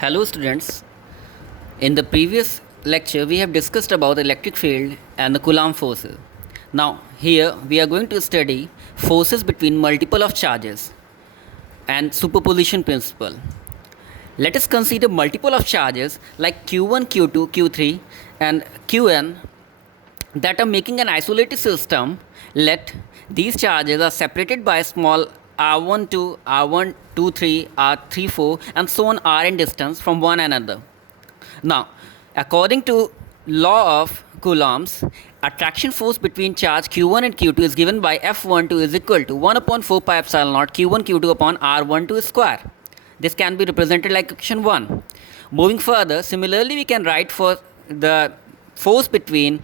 Hello students. In the previous lecture we have discussed about the electric field and the Coulomb forces. Now here we are going to study forces between multiple of charges and superposition principle. Let us consider multiple of charges like Q1, Q2, Q3 and Qn that are making an isolated system. Let these charges are separated by small r1 2, r1 2 3, r3 4 and so on r in distance from one another. Now, according to law of Coulomb's, attraction force between charge q1 and q2 is given by F12 is equal to 1 upon 4 pi epsilon naught q1 q2 upon r12 square. This can be represented like equation 1. Moving further, similarly we can write for the force between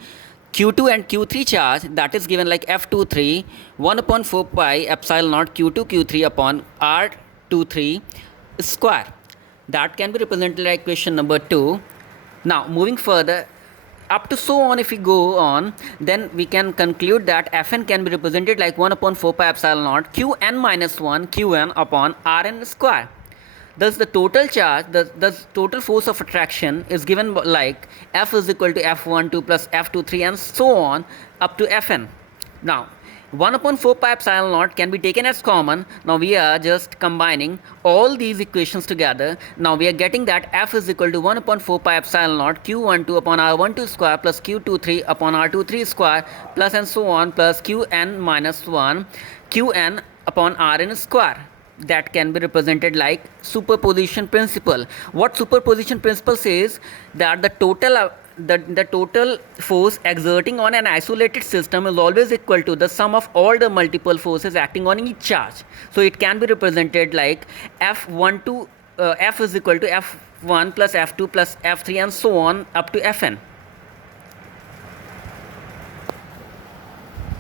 q2 and q3 charge, that is given like F23 1 upon 4 pi epsilon naught q2 q3 upon r23 square. That can be represented like equation number 2. Now moving further up to so on, if we go on, then we can conclude that Fn can be represented like 1 upon 4 pi epsilon naught Qn minus 1 Qn upon Rn square. Thus the total charge, the total force of attraction is given like F is equal to F12 plus F23 and so on up to Fn. Now 1 upon 4 pi epsilon naught can be taken as common. Now we are just combining all these equations together. Now we are getting that F is equal to 1 upon 4 pi epsilon naught Q12 upon R12 square plus Q23 upon R23 square plus and so on plus Qn minus 1 Qn upon Rn square. That can be represented like superposition principle. What superposition principle says that the total force exerting on an isolated system is always equal to the sum of all the multiple forces acting on each charge. So it can be represented like F12 F is equal to F1 plus F2 plus F3 and so on up to Fn.